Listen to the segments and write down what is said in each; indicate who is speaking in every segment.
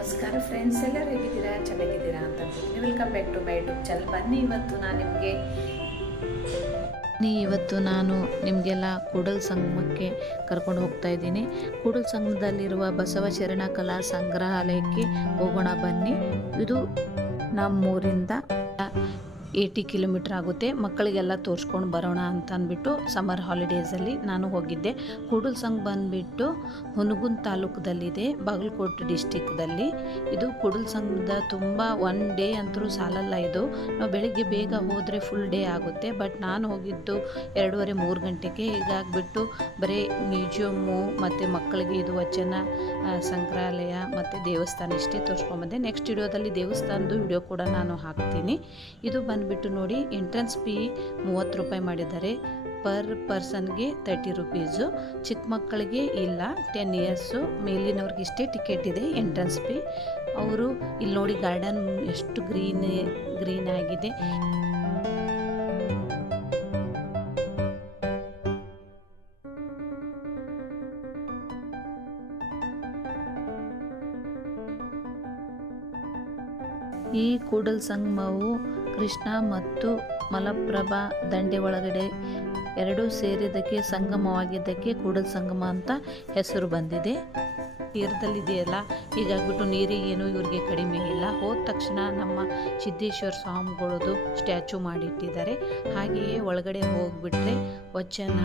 Speaker 1: ನಮಸ್ಕಾರ ಫ್ರೆಂಡ್ಸ್ ಎಲ್ಲರೂ ಹೇಗಿದ್ದೀರಾ? ಚೆನ್ನಾಗಿದ್ದೀರಾ ಅಂತ ಅನ್ಕೊತೀನಿ welcome back to my YouTube channel ಬನ್ನಿ ಇವತ್ತು ನಾನು ನಿಮಗೆ ಇವತ್ತು ನಾನು ನಿಮಗೆಲ್ಲ ಕೂಡಲ್ ಸಂಗಮಕ್ಕೆ ಕರ್ಕೊಂಡು ಹೋಗ್ತಾ ಇದ್ದೀನಿ. ಕೂಡಲ್ ಸಂಗಮದಲ್ಲಿರುವ ಬಸವ ಶರಣ ಕಲಾ ಸಂಗ್ರಹಾಲಯಕ್ಕೆ ಹೋಗೋಣ ಬನ್ನಿ. ಇದು ನಮ್ಮೂರಿಂದ ಏಯ್ಟಿ ಕಿಲೋಮೀಟ್ರ್ ಆಗುತ್ತೆ. ಮಕ್ಕಳಿಗೆಲ್ಲ ತೋರಿಸ್ಕೊಂಡು ಬರೋಣ ಅಂತ ಅಂದ್ಬಿಟ್ಟು ಸಮ್ಮರ್ ಹಾಲಿಡೇಸಲ್ಲಿ ನಾನು ಹೋಗಿದ್ದೆ. ಕೂಡಲ್ ಸಂಘ ಬಂದುಬಿಟ್ಟು ಹುನಗುನ್ ತಾಲೂಕದಲ್ಲಿದೆ, ಬಾಗಲಕೋಟೆ ಡಿಸ್ಟಿಕ್ದಲ್ಲಿ. ಇದು ಕೂಡಲ್ ಸಂಘದ ತುಂಬ ಒನ್ ಡೇ ಅಂತರೂ ಸಾಲಲ್ಲ ಇದು. ನಾವು ಬೆಳಿಗ್ಗೆ ಬೇಗ ಹೋದರೆ ಫುಲ್ ಡೇ ಆಗುತ್ತೆ. ಬಟ್ ನಾನು ಹೋಗಿದ್ದು ಎರಡೂವರೆ ಮೂರು ಗಂಟೆಗೆ. ಹೀಗಾಗ್ಬಿಟ್ಟು ಬರೀ ಮ್ಯೂಸಿಯಮ್ಮು ಮತ್ತು ಮಕ್ಕಳಿಗೆ ಇದು ವಚನ ಸಂಗ್ರಹಾಲಯ ಮತ್ತು ದೇವಸ್ಥಾನ ಇಷ್ಟೇ ತೋರಿಸ್ಕೊಂಬಂದೆ. ನೆಕ್ಸ್ಟ್ ವಿಡಿಯೋದಲ್ಲಿ ದೇವಸ್ಥಾನದ್ದು ವಿಡಿಯೋ ಕೂಡ ನಾನು ಹಾಕ್ತೀನಿ. ಇದು ಬಂದುಬಿಟ್ಟು ನೋಡಿ ಎಂಟ್ರೆನ್ಸ್ ಫೀ ಮೂವತ್ತು ರೂಪಾಯಿ ಮಾಡಿದ್ದಾರೆ. ಪರ್ ಪರ್ಸನ್ಗೆ ತರ್ಟಿ ರುಪೀಸು ಚಿಕ್ಕ ಮಕ್ಕಳಿಗೆ ಇಲ್ಲ ಟೆನ್ ಇಯರ್ಸು ಮೇಲಿನವ್ರಿಗೆ ಇಷ್ಟೇ ಟಿಕೆಟ್ ಇದೆ ಎಂಟ್ರೆನ್ಸ್ ಫೀ ಅವರು ಇಲ್ಲಿ ನೋಡಿ ಗಾರ್ಡನ್ ಎಷ್ಟು ಗ್ರೀನ್ ಗ್ರೀನ್ ಆಗಿದೆ. ಈ ಕೂಡಲ್ ಸಂಗಮವು ಕೃಷ್ಣ ಮತ್ತು ಮಲಪ್ರಭಾ ದಂಡೆ ಒಳಗಡೆ ಎರಡೂ ಸೇರಿದ್ದಕ್ಕೆ ಸಂಗಮವಾಗಿದ್ದಕ್ಕೆ ಕೂಡಲ್ ಸಂಗಮ ಅಂತ ಹೆಸರು ಬಂದಿದೆ. ತೀರದಲ್ಲಿದೆಯಲ್ಲ ಹೀಗಾಗ್ಬಿಟ್ಟು ನೀರಿಗೇನು ಇವರಿಗೆ ಕಡಿಮೆ ಇಲ್ಲ. ಹೋದ ತಕ್ಷಣ ನಮ್ಮ ಸಿದ್ದೇಶ್ವರ ಸ್ವಾಮಿಗಳದು ಸ್ಟ್ಯಾಚು ಮಾಡಿಟ್ಟಿದ್ದಾರೆ. ಹಾಗೆಯೇ ಒಳಗಡೆ ಹೋಗ್ಬಿಟ್ರೆ ವಚನ,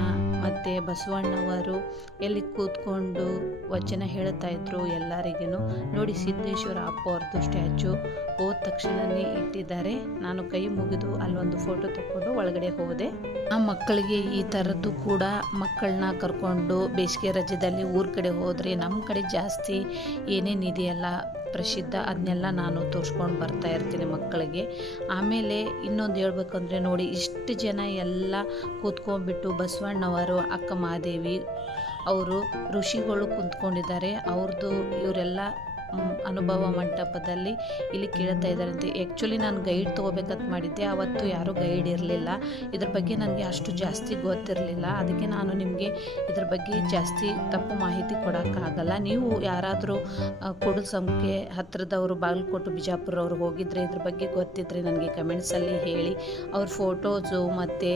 Speaker 1: ಮತ್ತು ಬಸವಣ್ಣವರು ಎಲ್ಲಿ ಕೂತ್ಕೊಂಡು ವಚನ ಹೇಳ್ತಾ ಇದ್ರು ಎಲ್ಲರಿಗೂ ನೋಡಿ ಸಿದ್ದೇಶ್ವರ ಅಪ್ಪ ಅವ್ರದ್ದು ಸ್ಟ್ಯಾಚು ಹೋದ ತಕ್ಷಣವೇ ಇಟ್ಟಿದ್ದಾರೆ. ನಾನು ಕೈ ಮುಗಿದು ಅಲ್ಲೊಂದು ಫೋಟೋ ತಗೊಂಡು ಒಳಗಡೆ ಹೋದೆ. ಆ ಮಕ್ಕಳಿಗೆ ಈ ಥರದ್ದು ಕೂಡ ಮಕ್ಕಳನ್ನ ಕರ್ಕೊಂಡು ಬೇಸಿಗೆ ರಜದಲ್ಲಿ ಊರ ಕಡೆ ಹೋದರೆ ನಮ್ಮ ಕಡೆ ಜಾಸ್ತಿ ಏನೇನಿದೆಯಲ್ಲ ಪ್ರಸಿದ್ಧ ಅದನ್ನೆಲ್ಲ ನಾನು ತೋರಿಸ್ಕೊಂಡು ಬರ್ತಾ ಇರ್ತೀನಿ ಮಕ್ಕಳಿಗೆ. ಆಮೇಲೆ ಇನ್ನೊಂದು ಹೇಳ್ಬೇಕಂದ್ರೆ ನೋಡಿ, ಇಷ್ಟು ಜನ ಎಲ್ಲ ಕೂತ್ಕೊಂಡ್ಬಿಟ್ಟು ಬಸವಣ್ಣವರು, ಅಕ್ಕ ಮಹಾದೇವಿ, ಅವರು ಋಷಿಗಳು ಕುಂತ್ಕೊಂಡಿದ್ದಾರೆ. ಅವ್ರದ್ದು ಇವರೆಲ್ಲ ಅನುಭವ ಮಂಟಪದಲ್ಲಿ ಇಲ್ಲಿ ಕೇಳ್ತಾ ಇದ್ದಾರಂತೆ ಆ್ಯಕ್ಚುಲಿ ನಾನು ಗೈಡ್ ತೊಗೋಬೇಕಂತ ಮಾಡಿದ್ದೆ. ಅವತ್ತು ಯಾರೂ ಗೈಡ್ ಇರಲಿಲ್ಲ. ಇದ್ರ ಬಗ್ಗೆ ನನಗೆ ಅಷ್ಟು ಜಾಸ್ತಿ ಗೊತ್ತಿರಲಿಲ್ಲ. ಅದಕ್ಕೆ ನಾನು ನಿಮಗೆ ಇದ್ರ ಬಗ್ಗೆ ಜಾಸ್ತಿ ತಪ್ಪು ಮಾಹಿತಿ ಕೊಡೋಕ್ಕಾಗಲ್ಲ ನೀವು ಯಾರಾದರೂ ಕೊಡು ಸಂಖ್ಯೆ ಹತ್ತಿರದವರು ಬಾಗಲಕೋಟೆ ಬಿಜಾಪುರವ್ರು ಹೋಗಿದ್ರೆ ಇದ್ರ ಬಗ್ಗೆ ಗೊತ್ತಿದ್ರೆ ನನಗೆ ಕಮೆಂಟ್ಸಲ್ಲಿ ಹೇಳಿ. ಅವ್ರ ಫೋಟೋಸು ಮತ್ತು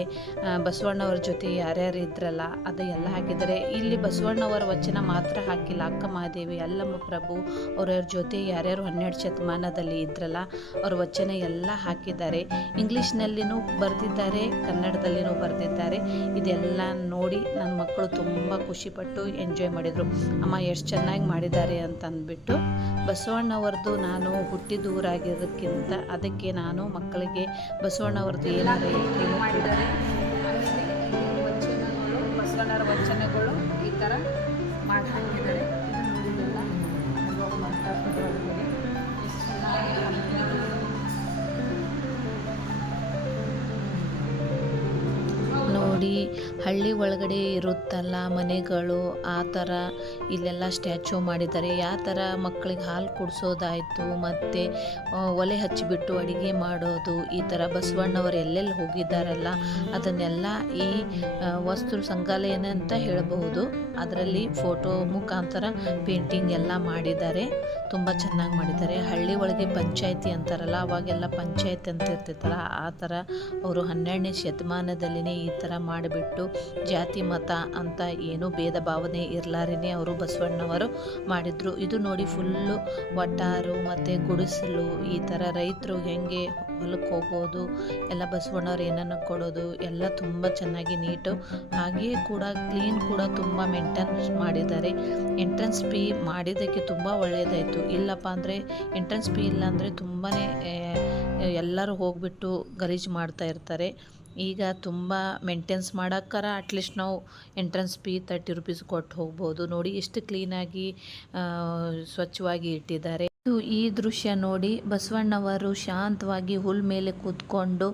Speaker 1: ಬಸವಣ್ಣವ್ರ ಜೊತೆ ಯಾರ್ಯಾರು ಇದ್ರಲ್ಲ ಅದು ಎಲ್ಲ ಹಾಕಿದ್ದಾರೆ. ಇಲ್ಲಿ ಬಸವಣ್ಣವರ ವಚನ ಮಾತ್ರ ಹಾಕಿಲ್ಲ. ಅಕ್ಕ ಮಹಾದೇವಿ, ಅಲ್ಲಮ್ಮ ಪ್ರಭು ಅವರವ್ರ ಜೊತೆ ಯಾರ್ಯಾರು ಹನ್ನೆರಡು ಶತಮಾನದಲ್ಲಿ ಇದ್ರಲ್ಲ, ಅವ್ರ ವಚನ ಎಲ್ಲ ಹಾಕಿದ್ದಾರೆ. ಇಂಗ್ಲೀಷ್ನಲ್ಲಿನೂ ಬರೆದಿದ್ದಾರೆ, ಕನ್ನಡದಲ್ಲಿನೂ ಬರೆದಿದ್ದಾರೆ. ಇದೆಲ್ಲ ನೋಡಿ ನನ್ನ ಮಕ್ಕಳು ತುಂಬ ಖುಷಿಪಟ್ಟು ಎಂಜಾಯ್ ಮಾಡಿದರು. ಅಮ್ಮ ಎಷ್ಟು ಚೆನ್ನಾಗಿ ಮಾಡಿದ್ದಾರೆ ಅಂತ ಅಂದ್ಬಿಟ್ಟು ಬಸವಣ್ಣವ್ರದ್ದು ನಾನು ಹುಟ್ಟಿದ ಊರಾಗಿರೋದಕ್ಕಿಂತ ಅದಕ್ಕೆ ನಾನು ಮಕ್ಕಳಿಗೆ ಬಸವಣ್ಣವ್ರದ್ದು ಏನಾರು ನೋಡಿ ಹಳ್ಳಿ ಒಳಗಡೆ ಇರುತ್ತಲ್ಲ ಮನೆಗಳು, ಆ ಥರ ಇಲ್ಲೆಲ್ಲ ಸ್ಟ್ಯಾಚು ಮಾಡಿದ್ದಾರೆ. ಯಾವ ಥರ ಮಕ್ಕಳಿಗೆ ಹಾಲು ಕುಡಿಸೋದಾಯಿತು, ಮತ್ತು ಒಲೆ ಹಚ್ಚಿಬಿಟ್ಟು ಅಡುಗೆ ಮಾಡೋದು, ಈ ಥರ ಬಸವಣ್ಣವರು ಎಲ್ಲೆಲ್ಲಿ ಹೋಗಿದ್ದಾರಲ್ಲ, ಅದನ್ನೆಲ್ಲ ಈ ವಸ್ತು ಸಂಗ್ರಹಾಲಯನ ಅಂತ ಹೇಳಬಹುದು. ಅದರಲ್ಲಿ ಫೋಟೋ ಮುಖಾಂತರ ಪೇಂಟಿಂಗ್ ಎಲ್ಲ ಮಾಡಿದ್ದಾರೆ. ತುಂಬ ಚೆನ್ನಾಗಿ ಮಾಡಿದ್ದಾರೆ. ಹಳ್ಳಿ ಒಳಗೆ ಪಂಚಾಯತಿ ಅಂತಾರಲ್ಲ, ಅವಾಗೆಲ್ಲ ಪಂಚಾಯತ್ ಅಂತ ಇರ್ತಿತ್ತಲ್ಲ, ಆ ಥರ ಅವರು ಹನ್ನೆರಡನೇ ಶತಮಾನದಲ್ಲಿನೇ ಈ ಥರ ಮಾಡಿಬಿಟ್ಟು ಜಾತಿ, ಮತ ಅಂತ ಏನೂ ಭೇದ ಭಾವನೆ ಇರಲಾರೇನೆ ಅವರು ಬಸವಣ್ಣವರು ಮಾಡಿದರು. ಇದು ನೋಡಿ ಫುಲ್ಲು ಒಟ್ಟಾರು ಮತ್ತು ಗುಡಿಸಲು ಈ ಥರ ರೈತರು ಹೆಂಗೆ ಹೊಲಕ್ಕೆ ಹೋಗೋದು, ಎಲ್ಲ ಬಸವಣ್ಣವ್ರು ಏನನ್ನು ಕೊಡೋದು, ಎಲ್ಲ ತುಂಬ ಚೆನ್ನಾಗಿ ನೀಟು. ಹಾಗೆಯೇ ಕೂಡ ಕ್ಲೀನ್ ಕೂಡ ತುಂಬ ಮೇಂಟೈನ್ ಮಾಡಿದ್ದಾರೆ. ಎಂಟ್ರೆನ್ಸ್ ಫೀ ಮಾಡಿದ್ದಕ್ಕೆ ತುಂಬ ಒಳ್ಳೆಯದಾಯಿತು. ಇಲ್ಲಪ್ಪ ಅಂದರೆ ಎಂಟ್ರೆನ್ಸ್ ಫೀ ಇಲ್ಲ ಅಂದರೆ ತುಂಬಾ ಎಲ್ಲರೂ ಹೋಗ್ಬಿಟ್ಟು ಗಲೀಜು ಮಾಡ್ತಾ ಇರ್ತಾರೆ. ಈಗ ತುಂಬ ಮೇಂಟೆನ್ಸ್ ಮಾಡೋಕ್ಕಾರ ಅಟ್ಲೀಸ್ಟ್ ನಾವು ಎಂಟ್ರೆನ್ಸ್ ಪಿ ತರ್ಟಿ ರುಪೀಸ್ ಕೊಟ್ಟು ಹೋಗ್ಬೋದು. ನೋಡಿ, ಎಷ್ಟು ಕ್ಲೀನಾಗಿ ಸ್ವಚ್ಛವಾಗಿ ಇಟ್ಟಿದ್ದಾರೆ. ಈ ದೃಶ್ಯ ನೋಡಿ ಬಸವಣ್ಣವರು ಶಾಂತವಾಗಿ ಹುಲ್ ಮೇಲೆ ಕೂತ್ಕೊಂಡು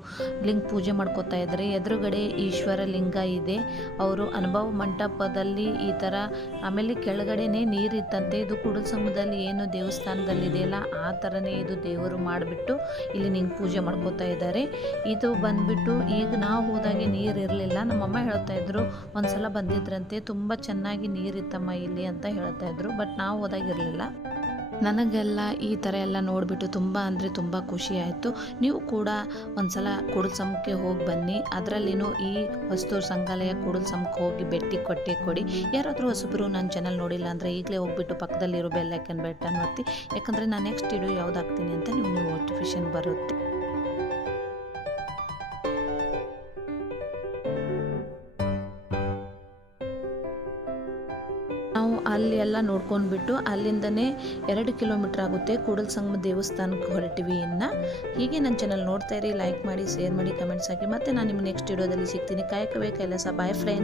Speaker 1: ಲಿಂಗ ಪೂಜೆ ಮಾಡ್ಕೋತಾ ಇದ್ದಾರೆ. ಎದುರುಗಡೆ ಈಶ್ವರ ಲಿಂಗ ಇದೆ. ಅವರು ಅನುಭವ ಮಂಟಪದಲ್ಲಿ ಈ ಥರ ಆಮೇಲೆ ಕೆಳಗಡೆನೆ ನೀರಿತ್ತಂತೆ ಇದು ಕುಡಲ ಸಮುದ್ರದಲ್ಲಿ ಏನು ದೇವಸ್ಥಾನದಲ್ಲಿ ಇದೆಯಲ್ಲ ಆ ಥರನೇ ಇದು ದೇವರು ಮಾಡಿಬಿಟ್ಟು ಇಲ್ಲಿ ನಿಂಗೆ ಪೂಜೆ ಮಾಡ್ಕೋತಾ ಇದ್ದಾರೆ. ಇದು ಬಂದ್ಬಿಟ್ಟು ಈಗ ನಾವು ಹೋದಾಗೆ ನೀರು ಇರಲಿಲ್ಲ. ನಮ್ಮಮ್ಮ ಹೇಳ್ತಾ ಇದ್ರು, ಒಂದ್ಸಲ ಬಂದಿದ್ರಂತೆ, ತುಂಬ ಚೆನ್ನಾಗಿ ನೀರಿತ್ತಮ್ಮ ಇಲ್ಲಿ ಅಂತ ಹೇಳ್ತಾ ಇದ್ರು. ಬಟ್ ನಾವು ಹೋದಾಗ ಇರಲಿಲ್ಲ ನನಗೆಲ್ಲ ಈ ಥರ ಎಲ್ಲ ನೋಡಿಬಿಟ್ಟು ತುಂಬ ಅಂದರೆ ತುಂಬ ಖುಷಿ ಆಯಿತು ನೀವು ಕೂಡ ಒಂದ್ಸಲ ಕೂಡಲ್ಸಂಕ್ಕೆ ಹೋಗಿ ಬನ್ನಿ. ಅದರಲ್ಲಿನೂ ಈ ವಸ್ತು ಸಂಗ್ರಹಾಲಯ ಕೂಡಲ್ಸಂಕ್ಕೆ ಹೋಗಿ ಬೆಟ್ಟಿ ಕೊಟ್ಟಿ ಕೊಡಿ. ಯಾರಾದರೂ ಹೊಸಬರು ನನ್ನ ಚಾನಲ್ ನೋಡಿಲ್ಲ ಅಂದರೆ ಈಗಲೇ ಹೋಗ್ಬಿಟ್ಟು ಪಕ್ಕದಲ್ಲಿರೋ ಬೆಲ್ಲೈಕನ್ ಬಟನ್ ಒತ್ತಿ. ಯಾಕಂದರೆ ನಾನು ನೆಕ್ಸ್ಟ್ ವಿಡಿಯೋ ಯಾವ್ದು ಹಾಕ್ತೀನಿ ಅಂತ ನಿಮಗೆ ನೋಟಿಫಿಕೇಶನ್ ಬರುತ್ತೆ. ಅಲ್ಲಿ ಎಲ್ಲ ನೋಡ್ಕೊಂಡ್ಬಿಟ್ಟು ಅಲ್ಲಿಂದನೇ ಎರಡು ಕಿಲೋಮೀಟ್ರ್ ಆಗುತ್ತೆ ಕೂಡಲ ಸಂಗಮ ದೇವಸ್ಥಾನಕ್ಕೆ ಹೊರಟಿವಿ ಇನ್ನ ಹೀಗೆ ನನ್ನ ಚಾನಲ್ ನೋಡ್ತಾ ಇರಿ ಲೈಕ್ ಮಾಡಿ ಶೇರ್ ಮಾಡಿ ಕಮೆಂಟ್ಸ್ ಹಾಕಿ. ಮತ್ತೆ ನಾನು ನಿಮ್ಗೆ ನೆಕ್ಸ್ಟ್ ವಿಡಿಯೋದಲ್ಲಿ ಸಿಗ್ತೀನಿ. ಕಾಯಕವೇ ಸಹ ಬಾಯ್ ಫ್ರೆಂಡ್ಸ್